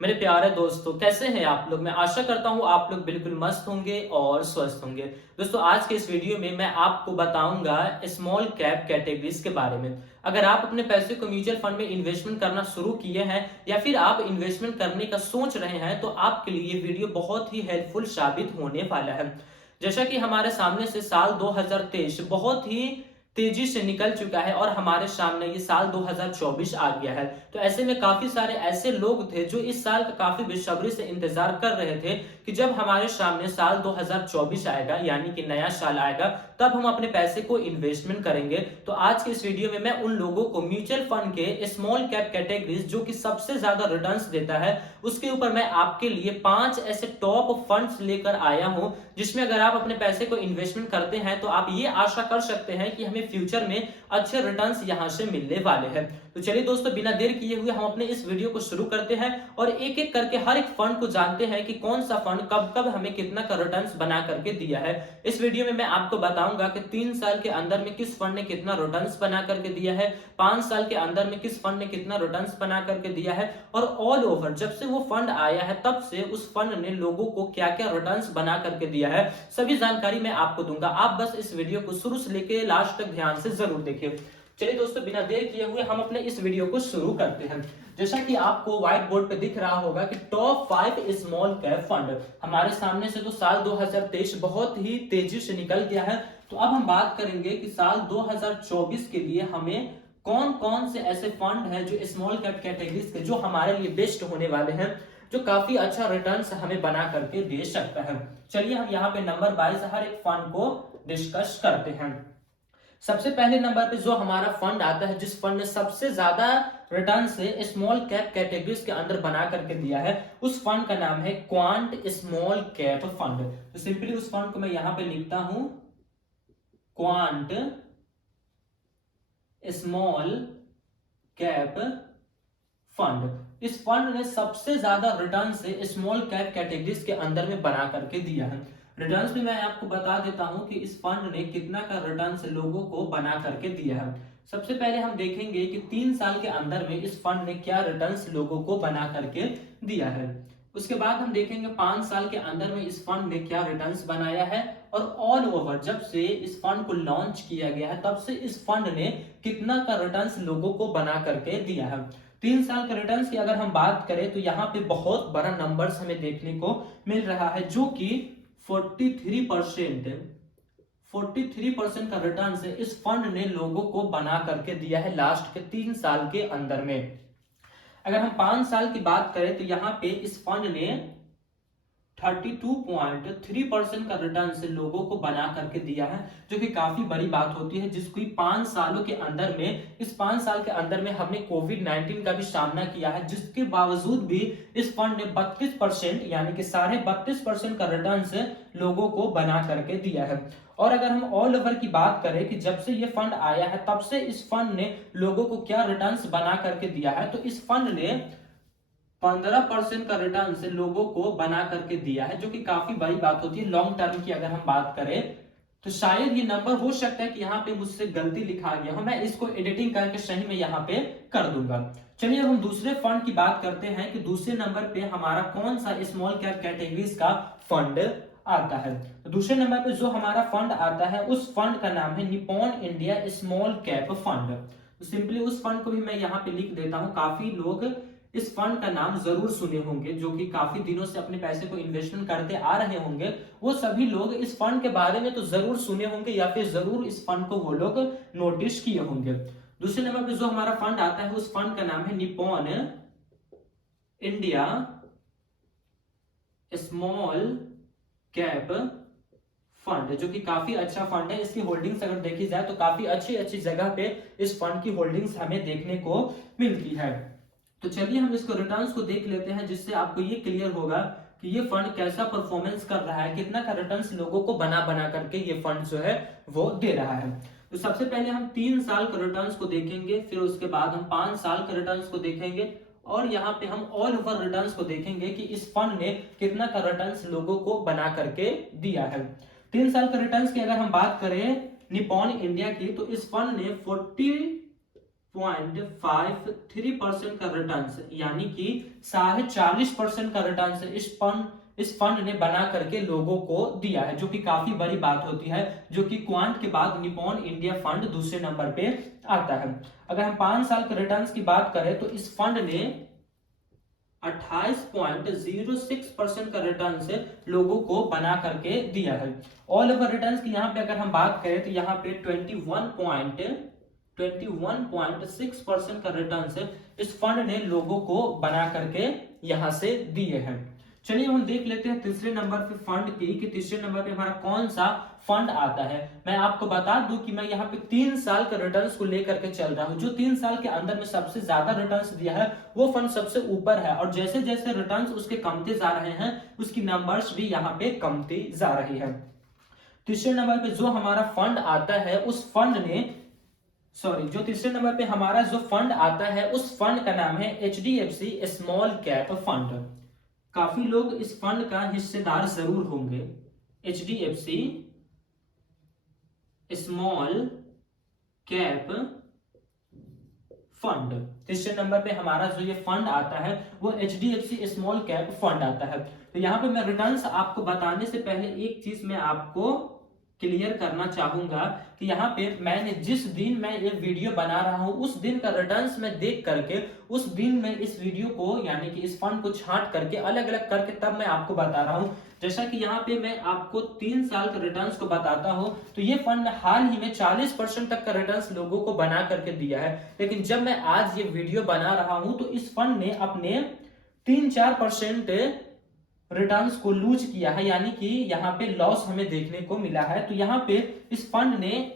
मेरे प्यारे दोस्तों, कैसे हैं आप लोग। मैं आशा करता हूं आप लोग बिल्कुल मस्त होंगे और स्वस्थ होंगे। दोस्तों, आज के इस वीडियो में मैं आपको बताऊंगा स्मॉल कैप कैटेगरीज के बारे में। अगर आप अपने पैसे को म्यूचुअल फंड में इन्वेस्टमेंट करना शुरू किए हैं या फिर आप इन्वेस्टमेंट करने का सोच रहे हैं, तो आपके लिए ये वीडियो बहुत ही हेल्पफुल साबित होने वाला है। जैसा कि हमारे सामने से साल 2023 बहुत ही तेजी से निकल चुका है और हमारे सामने ये साल 2024 आ गया है। तो ऐसे में काफी सारे ऐसे लोग थे जो इस साल का काफी बेसब्री से इंतजार कर रहे थे कि जब हमारे सामने साल 2024 आएगा, यानी कि नया साल आएगा, तब हम अपने पैसे को इन्वेस्टमेंट करेंगे। तो आज के इस वीडियो में मैं उन लोगों को म्यूचुअल फंड के स्मॉल कैप कैटेगरीज जो कि सबसे ज्यादा रिटर्न्स देता है, उसके ऊपर मैं आपके लिए 5 ऐसे टॉप फंड्स लेकर आया हूं जिसमें अगर आप अपने पैसे को इन्वेस्टमेंट करते हैं तो आप ये आशा कर सकते हैं कि हमें फ्यूचर में अच्छे रिटर्न्स यहां से मिलने वाले हैं। तो चलिए दोस्तों, बिना देर किए हुए हम अपने इस वीडियो को शुरू करते हैं और एक एक करके हर एक फंड को जानते हैं कि कौन सा फंड कब कब हमें कितना का रिटर्न्स बना करके दिया है। इस वीडियो में मैं आपको बताऊंगा कि 3 साल के अंदर में किस फंड ने कितना रिटर्न्स बना करके दिया है, 5 साल के अंदर में किस फंड ने कितना रिटर्न्स बना करके दिया है, और ऑल ओवर जब से वो फंड आया है तब से उस फंड ने लोगों को क्या क्या रिटर्न्स बना करके दिया है, सभी जानकारी मैं आपको दूंगा। आप बस इस वीडियो को शुरू से लेकर लास्ट तक ध्यान से जरूर देखिए। चलिए दोस्तों, बिना देर किए हुए हम अपने इस वीडियो को शुरू करते हैं। जैसा कि आपको व्हाइट बोर्ड पे दिख रहा होगा कि टॉप 5 स्मॉल कैप फंड हमारे सामने से तो साल 2023 बहुत ही तेजी से निकल गया है। तो अब हम बात करेंगे कि साल 2024 के लिए हमें कौन कौन से ऐसे फंड है जो स्मॉल कैप कैटेगरीज के, जो हमारे लिए बेस्ट होने वाले हैं, जो काफी अच्छा रिटर्न्स हमें बना करके दे सकता है। चलिए हम यहाँ पे नंबर वाइज हर एक फंड को डिस्कस करते हैं। सबसे पहले नंबर पे जो हमारा फंड आता है, जिस फंड ने सबसे ज्यादा रिटर्न से स्मॉल कैप कैटेगरीज के अंदर बना करके दिया है, उस फंड का नाम है क्वांट स्मॉल कैप फंड। तो सिंपली उस फंड को मैं यहां पे लिखता हूं, क्वांट स्मॉल कैप फंड। इस फंड ने सबसे ज्यादा रिटर्न से स्मॉल कैप कैटेगरीज के अंदर में बना करके दिया है। रिटर्न्स भी मैं आपको बता देता हूं कि इस फंड ने कितना का रिटर्न से लोगों को बना करके दिया है। सबसे पहले हम देखेंगे कि 3 साल के अंदर में इस फंड ने क्या रिटर्न्स लोगों को बना करके दिया है। उसके बाद हम देखेंगे 5 साल के अंदर में इस फंड ने क्या रिटर्न्स बनाया है, और ऑल ओवर जब से इस फंड को लॉन्च किया गया है तब से इस फंड ने कितना का रिटर्न्स लोगों को बना करके दिया है। 3 साल के रिटर्न्स की अगर हम बात करें तो यहाँ पे बहुत बड़ा नंबर्स हमें देखने को मिल रहा है, जो कि 43% 43% का रिटर्न से इस फंड ने लोगों को बना करके दिया है लास्ट के 3 साल के अंदर में। अगर हम 5 साल की बात करें तो यहाँ पे इस फंड ने 32.3% का रिटर्न से लोगों को बना करके दिया है, जो कि काफी बड़ी बात होती है। जिसको 5 सालों के अंदर में, इस 5 साल के अंदर में हमने कोविड-19 का भी सामना किया है, जिसके बावजूद भी इस फंड ने 32% यानी कि 32.5% का रिटर्न से लोगों को बना करके दिया है। और अगर हम ऑल ओवर की बात करें कि जब से ये फंड आया है तब से इस फंड ने लोगों को क्या रिटर्न्स बना करके दिया है, तो इस फंड ने 15% का रिटर्न से लोगों को बना करके दिया है, जो कि काफी बड़ी बात होती है। लॉन्ग टर्म की अगर हम बात करें तो शायद ये नंबर हो सकता है कि यहाँ पे मुझसे गलती लिखा गया हो, मैं इसको एडिटिंग करके सही में यहाँ पे कर दूंगा। चलिए अब हम दूसरे फंड की बात करते हैं कि दूसरे नंबर पे हमारा कौन सा स्मॉल कैप कैटेगरीज का फंड आता है। तो दूसरे नंबर पे जो हमारा फंड आता है उस फंड का नाम है Nippon India small cap fund. तो सिंपली उस फंड को भी मैं यहाँ पे लिख देता हूँ। काफी लोग इस फंड का नाम जरूर सुने होंगे, जो कि काफी दिनों से अपने पैसे को इन्वेस्टमेंट करते आ रहे होंगे। वो सभी लोग इस फंड के बारे में तो जरूर सुने होंगे या फिर जरूर इस फंड को वो लोग नोटिस किए होंगे। दूसरे नंबर पे जो हमारा फंड आता है उस फंड का नाम है Nippon India small cap fund, जो कि काफी अच्छा फंड है। इसकी होल्डिंग्स अगर देखी जाए तो काफी अच्छी अच्छी जगह पे इस फंड की होल्डिंग्स हमें देखने को मिलती है। तो चलिए हम इसको रिटर्न्स को देख लेते हैं, जिससे आपको ये क्लियर होगा कि ये फंड कैसा परफॉर्मेंस कर रहा है, कितना का रिटर्न्स लोगों को बना बना करके ये फंड जो है वो दे रहा है। तो सबसे पहले हम 3 साल के रिटर्न्स को देखेंगे, फिर उसके बाद हम 5 साल के रिटर्न्स को देखेंगे, और यहाँ पे हम ऑल ओवर रिटर्न्स को देखेंगे कि इस फंड ने कितना का रिटर्न्स लोगों को बना करके दिया है। 3 साल के रिटर्न्स की अगर हम बात करें निप्पॉन इंडिया की, तो इस फंड ने 40 40.53% का रिटर्न, यानी कि 40.5% का रिटर्न इस फंड ने बना करके लोगों को दिया है, जो कि काफी बड़ी बात होती है, जो कि क्वांट के बाद निपॉन इंडिया फंड दूसरे नंबर पे आता है। अगर हम 5 साल के रिटर्न्स की बात करें तो इस फंड ने 28.06% का रिटर्न से लोगों को बना करके दिया है। ऑल ओवर रिटर्न्स की यहाँ पे अगर हम बात करें तो यहाँ पे 21.6% का रिटर्न से इस फंड ने लोगों को बना करके यहाँ से दिए हैं। चलिए हम देख लेते हैं तीसरे नंबर पे फंड की, कि तीसरे नंबर पे हमारा कौन सा फंड आता है। मैं आपको बता दूं कि मैं यहाँ पे 3 साल के रिटर्न्स को लेकर के चल रहा हूँ। जो 3 साल के अंदर में सबसे ज्यादा रिटर्न्स दिया है वो फंड सबसे ऊपर है, और जैसे जैसे रिटर्न्स उसके कमते जा रहे हैं उसकी नंबर्स भी यहाँ पे कमती जा रही है। तीसरे नंबर पे जो हमारा फंड आता है उस फंड ने जो तीसरे नंबर पे हमारा जो फंड आता है उस फंड का नाम है HDFC स्मॉल कैप फंड। काफी लोग इस फंड का हिस्सेदार जरूर होंगे। HDFC स्मॉल कैप फंड, तीसरे नंबर पे हमारा जो ये फंड आता है वो HDFC स्मॉल कैप फंड आता है। तो यहाँ पे मैं रिटर्न्स आपको बताने से पहले एक चीज मैं आपको क्लियर करना चाहूंगा कि यहाँ पे मैंने जिस दिन मैं ये वीडियो बना रहा हूँ उस दिन का रिटर्न्स मैं देख करके उस दिन में इस वीडियो को यानी कि इस फंड को छांट करके अलग अलग करके तब मैं आपको बता रहा हूँ। जैसा कि यहाँ पे मैं आपको 3 साल के रिटर्न्स को बताता हूँ तो ये फंड हाल ही में 40% तक का रिटर्न्स लोगों को बना करके दिया है, लेकिन जब मैं आज ये वीडियो बना रहा हूँ तो इस फंड ने अपने 3-4% रिटर्न्स को लूज किया है, यानी कि यहाँ पे लॉस हमें देखने को मिला है। तो यहाँ पे इस फंड ने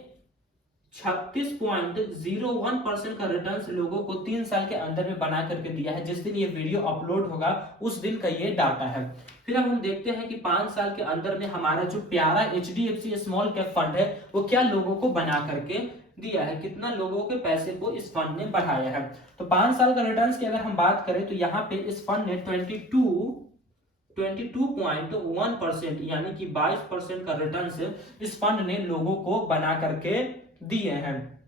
36.01% का रिटर्न्स लोगों को 3 साल के अंदर में बना करके दिया है। जिस दिन ये वीडियो अपलोड होगा उस दिन का ये डाटा है। फिर अब हम देखते हैं कि 5 साल के अंदर में हमारा जो प्यारा HDFC स्मॉल कैप फंड है वो क्या लोगों को बना करके दिया है, कितना लोगों के पैसे को इस फंड ने बढ़ाया है। तो 5 साल का रिटर्न्स की अगर हम बात करें तो यहाँ पे इस फंड ने 22.1% यानी कि 22% का रिटर्न से इस फंड ने लोगों को बना करके दिए हैं।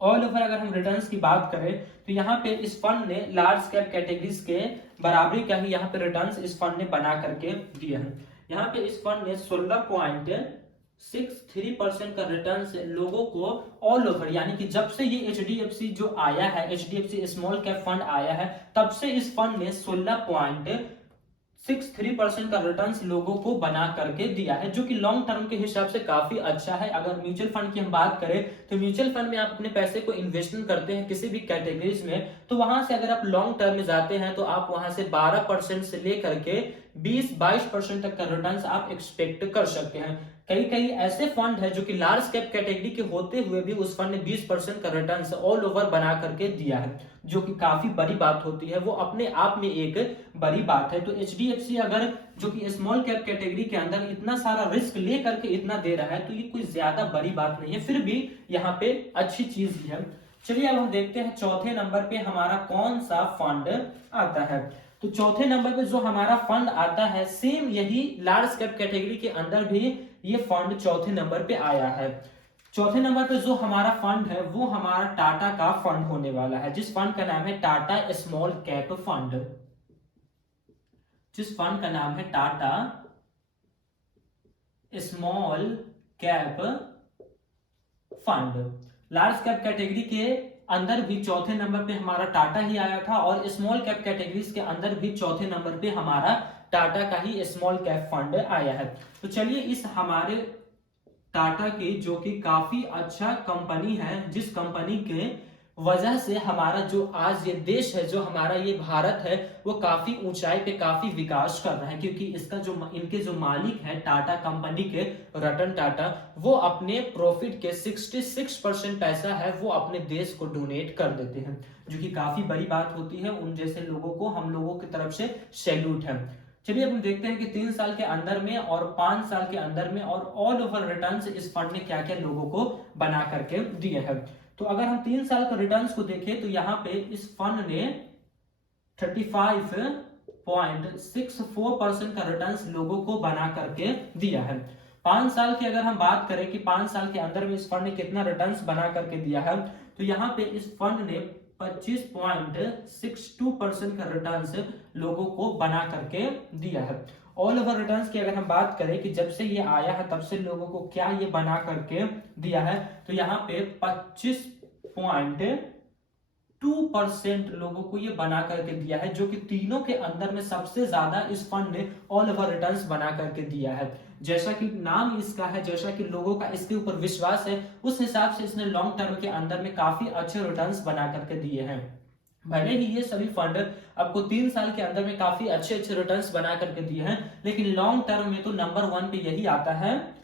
ऑल ओवर अगर हम रिटर्न्स की बात करें तो यहाँ पे इस फंड ने लार्ज कैप कैटेगरीज के बराबरी का ही यहाँ पे रिटर्न्स इस फंड ने बना करके दिए हैं। यहाँ पे इस फंड ने 16.63% का रिटर्न से लोगों को ऑल ओवर, यानी कि जब से ये HDFC जो आया है, HDFC स्मॉल कैप फंड आया है, तब से इस फंड ने 16.63% का रिटर्न्स लोगों को बना करके दिया है, जो कि लॉन्ग टर्म के हिसाब से काफी अच्छा है। अगर म्यूचुअल फंड की हम बात करें तो म्यूचुअल फंड में आप अपने पैसे को इन्वेस्टमेंट करते हैं किसी भी कैटेगरीज में, तो वहां से अगर आप लॉन्ग टर्म में जाते हैं तो आप वहां से 12% से लेकर के 20-22% तक का रिटर्न्स आप एक्सपेक्ट कर सकते हैं। कई ऐसे फंड है जो कि लार्ज कैप कैटेगरी के होते हुए भी उस फंड ने 20% का रिटर्न ऑल ओवर बना करके दिया है, जो कि काफी बड़ी बात होती है, वो अपने आप में एक बड़ी बात है। तो HDFC अगर जो कि स्मॉल कैप कैटेगरी के अंदर इतना सारा रिस्क ले करके इतना दे रहा है तो ये कोई ज्यादा बड़ी बात नहीं है, फिर भी यहाँ पे अच्छी चीज भी है। चलिए अब हम देखते हैं चौथे नंबर पे हमारा कौन सा फंड आता है। तो चौथे नंबर पे जो हमारा फंड आता है सेम यही लार्ज कैप कैटेगरी के अंदर भी ये फंड चौथे नंबर पे आया है। चौथे नंबर पे जो हमारा फंड है वो हमारा टाटा का फंड होने वाला है, जिस फंड का नाम है टाटा स्मॉल कैप फंड, जिस फंड का नाम है Tata small cap fund. Large cap category के अंदर भी चौथे नंबर पे हमारा टाटा ही आया था, और स्मॉल कैप कैटेगरीज के अंदर भी चौथे नंबर पे हमारा टाटा का ही स्मॉल कैप फंड आया है। तो चलिए इस हमारे टाटा की जो कि काफी अच्छा कंपनी है, जिस कंपनी के वजह से हमारा जो आज ये देश है, जो हमारा ये भारत है, वो काफी ऊंचाई पे काफी विकास कर रहा है, क्योंकि इसका जो इनके जो मालिक है टाटा कंपनी के, रतन टाटा, वो अपने प्रॉफिट के 66% पैसा है वो अपने देश को डोनेट कर देते हैं, जो कि काफी बड़ी बात होती है। उन जैसे लोगों को हम लोगों की तरफ से सैल्यूट है। चलिए अब हम देखते हैं कि 3 साल के अंदर में और 5 साल के अंदर में और ऑल ओवर रिटर्न्स इस फंड ने क्या क्या लोगों को बना करके दिए हैं। तो अगर हम 3 साल का रिटर्न्स को देखें तो यहाँ पे इस फंड ने 35.64% का रिटर्न्स लोगों को बना करके दिया है। 5 साल की अगर हम बात करें कि 5 साल के अंदर में इस फंड ने कितना रिटर्न्स बना करके दिया है, तो यहाँ पे इस फंड ने 25.62% का रिटर्न्स लोगों को बना करके दिया है। ऑल ओवर रिटर्न्स की अगर हम बात करें कि जब से ये आया है तब से लोगों को क्या ये बना करके दिया है, तो यहाँ पे 25.2% लोगों को ये बना करके दिया है, जो कि तीनों के अंदर में सबसे ज्यादा इस फंड ने ऑल ओवर रिटर्न्स बना करके दिया है। जैसा कि नाम इसका है, जैसा कि लोगों का इसके ऊपर विश्वास है, उस हिसाब से इसने लॉन्ग टर्म के अंदर में काफी अच्छे रिटर्न्स बना करके दिए हैं। भले ही ये सभी फंड आपको 3 साल के अंदर में काफी अच्छे अच्छे रिटर्न्स बना करके दिए हैं, लेकिन लॉन्ग टर्म में तो नंबर 1 पे यही आता है,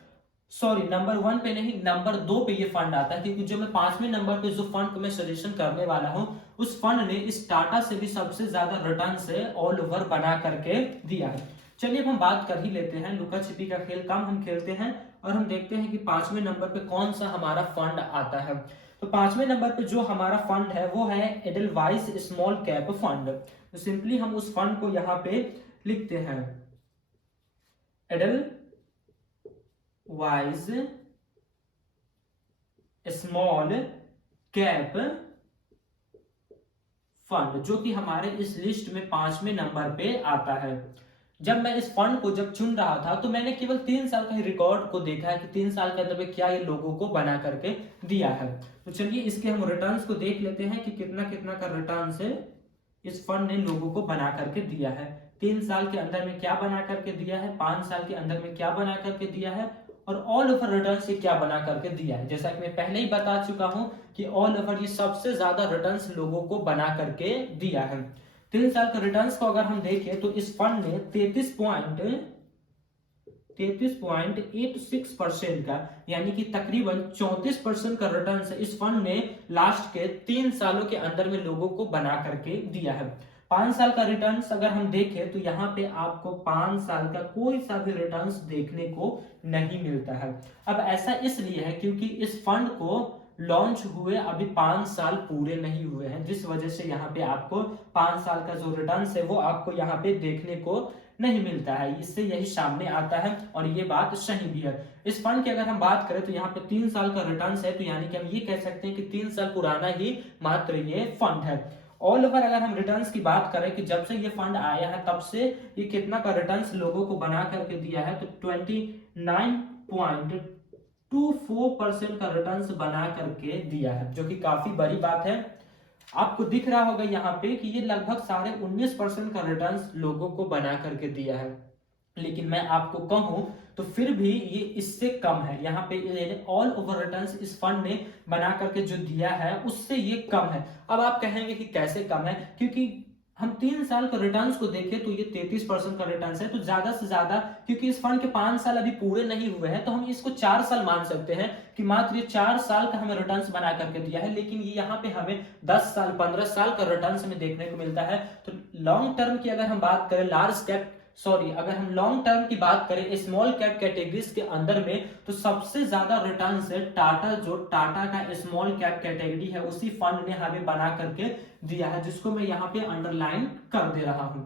सॉरी नंबर 1 पे नहीं, नंबर 2 पे ये फंड आता है, क्योंकि जो मैं 5वें नंबर पे जो फंड को मैं सजेशन करने वाला हूं, उस फंड ने इस टाटा से भी सबसे ज्यादा रिटर्न से ऑल ओवर बना करके दिया है। चलिए अब हम बात कर ही लेते हैं, लुका छिपी का खेल कम हम खेलते हैं और हम देखते हैं कि 5वें नंबर पे कौन सा हमारा फंड आता है। तो 5वें नंबर पे जो हमारा फंड है वो है एडलवाइस स्मॉल कैप फंड। तो सिंपली हम उस फंड को यहाँ पे लिखते हैं, एडलवाइस स्मॉल कैप फंड, जो कि हमारे इस लिस्ट में 5वें नंबर पे आता है। जब मैं इस फंड को जब चुन रहा था तो मैंने केवल 3 साल का ही रिकॉर्ड को देखा है कि 3 साल के अंदर में क्या ये लोगों को बना करके दिया है। तो चलिए इसके हम रिटर्न्स को देख लेते हैं कि कितना कितना का रिटर्न से इस फंड ने लोगों को बना करके दिया है। 3 साल के अंदर में क्या बना करके दिया है, 5 साल के अंदर में क्या बना करके दिया है, और ऑल ओवर रिटर्न से क्या बना करके दिया है। जैसा कि मैं पहले ही बता चुका हूं कि ऑल ओवर ये सबसे ज्यादा रिटर्न्स लोगों को बना करके दिया है। 3 साल का रिटर्न्स को अगर हम देखें तो इस फंड ने 33.86% का, यानी कि तकरीबन 34% का रिटर्न इस फंड ने लास्ट के 3 सालों के अंदर में लोगों को बना करके दिया है। 5 साल का रिटर्न्स अगर हम देखें तो यहाँ पे आपको 5 साल का कोई सा भी रिटर्न्स देखने को नहीं मिलता है। अब ऐसा इसलिए है क्योंकि इस फंड को लॉन्च हुए अभी 5 साल पूरे नहीं हुए हैं, जिस वजह से यहाँ पे आपको 5 साल का जो रिटर्न्स है वो आपको यहाँ पे देखने को नहीं मिलता है। इससे यही सामने आता है और ये बात सही भी है। इस फंड की अगर हम बात करें तो यहाँ पे 3 साल का रिटर्न्स है, तो यानी कि हम ये कह सकते हैं कि 3 साल पुराना ही मात्र ये फंड है। ऑल ओवर अगर हम रिटर्न्स की बात करें कि जब से ये फंड आया है तब से ये कितना का रिटर्न्स लोगों को बना करके दिया है, तो 29.24% का रिटर्न्स बना करके दिया है, जो कि काफी बड़ी बात है। आपको दिख रहा होगा यहाँ पे कि ये लगभग 19.5% का रिटर्न्स लोगों को बना करके दिया है, लेकिन मैं आपको कहूं तो फिर भी ये इससे कम है। यहाँ पे ऑल ओवर रिटर्न्स इस फंड ने बना करके जो दिया है उससे ये कम है। अब आप कहेंगे कि कैसे कम है, क्योंकि हम 3 साल का रिटर्न्स को देखें तो ये 33% का रिटर्न्स है, तो ज्यादा से ज्यादा, क्योंकि इस फंड के 5 साल अभी पूरे नहीं हुए हैं, तो हम इसको 4 साल मान सकते हैं कि मात्र ये 4 साल का हमें रिटर्न्स बना करके दिया है, लेकिन ये यहाँ पे हमें 10 साल 15 साल का रिटर्न्स हमें देखने को मिलता है। तो लॉन्ग टर्म की अगर हम बात करें, अगर हम लॉन्ग टर्म की बात करें स्मॉल कैप कैटेगरीज के अंदर में, तो सबसे ज्यादा रिटर्न से टाटा का स्मॉल कैप कैटेगरी है, उसी फंड ने हमें बना करके दिया है, जिसको मैं यहाँ पे अंडरलाइन कर दे रहा हूं।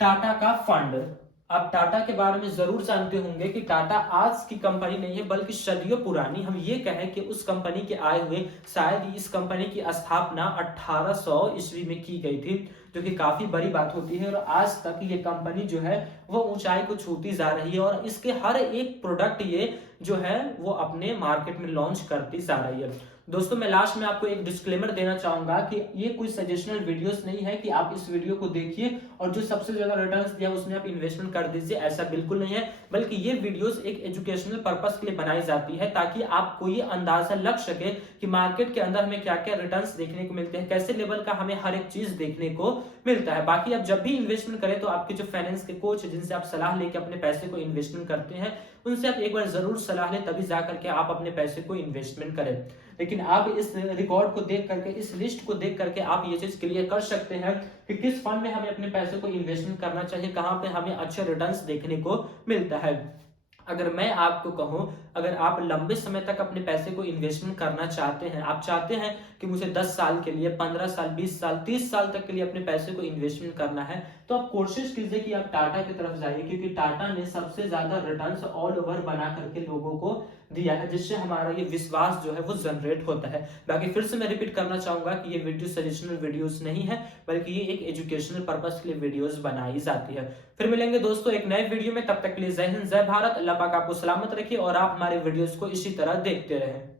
टाटा का फंड, आप टाटा के बारे में जरूर जानते होंगे कि टाटा आज की कंपनी नहीं है बल्कि सदियों पुरानी, हम ये कहें कि उस कंपनी के आए हुए, शायद इस कंपनी की स्थापना 1800 ईस्वी में की गई थी, जो कि काफी बड़ी बात होती है। और आज तक ये कंपनी जो है वो ऊंचाई को छूती जा रही है और इसके हर एक प्रोडक्ट ये जो है वो अपने मार्केट में लॉन्च करती जा रही है। दोस्तों मैं लास्ट में आपको एक डिस्क्लेमर देना चाहूंगा कि ये कोई सजेशनल वीडियोस नहीं है कि आप इस वीडियो को देखिए और जो सबसे ज्यादा रिटर्न्स दिया उसमें आप इन्वेस्टमेंट कर दीजिए, ऐसा बिल्कुल नहीं है। बल्कि ये वीडियोस एक एजुकेशनल पर्पस के लिए बनाई जाती है, ताकि आपको ये अंदाजा लग सके कि मार्केट के अंदर हमें क्या क्या रिटर्न्स देखने को मिलते हैं, कैसे लेवल का हमें हर एक चीज देखने को मिलता है। बाकी आप जब भी इन्वेस्टमेंट करें तो आपके जो फाइनेंस के कोच है, जिनसे आप सलाह लेके अपने पैसे को इन्वेस्टमेंट करते हैं, उनसे आप एक बार जरूर सलाह लें, तभी जाकर के आप अपने पैसे को इन्वेस्टमेंट करें। लेकिन आप इस रिकॉर्ड को देख करके, इस लिस्ट को देख करके आप ये चीज क्लियर कर सकते हैं कि किस फंड में हमें अपने पैसे को इन्वेस्टमेंट करना चाहिए, कहां पे हमें अच्छे रिटर्न्स देखने को मिलता है। अगर मैं आपको कहूं, अगर आप लंबे समय तक अपने पैसे को इन्वेस्टमेंट करना चाहते हैं, आप चाहते हैं कि मुझे 10 साल के लिए, 15 साल, 20 साल, 30 साल तक के लिए अपने पैसे को इन्वेस्टमेंट करना है, तो आप कोशिश कीजिए कि आप टाटा की तरफ जाइए, क्योंकि टाटा ने सबसे ज़्यादा रिटर्न्स ऑल ओवर बना करके लोगों को दिया है, जिससे हमारा ये विश्वास जो है वो जनरेट होता है। बाकी फिर से मैं रिपीट करना चाहूँगा कि ये वीडियो सजेशनल वीडियोज़ नहीं है, बल्कि ये एक एजुकेशनल पर्पज़ के लिए वीडियोज़ बनाई जाती है। फिर मिलेंगे दोस्तों एक नए वीडियो में, तब तक के लिए जय हिंद, जय भारत। अल्लाह पाक आपको सलामत रखे और आप हमारे वीडियोज़ को इसी तरह देखते रहें।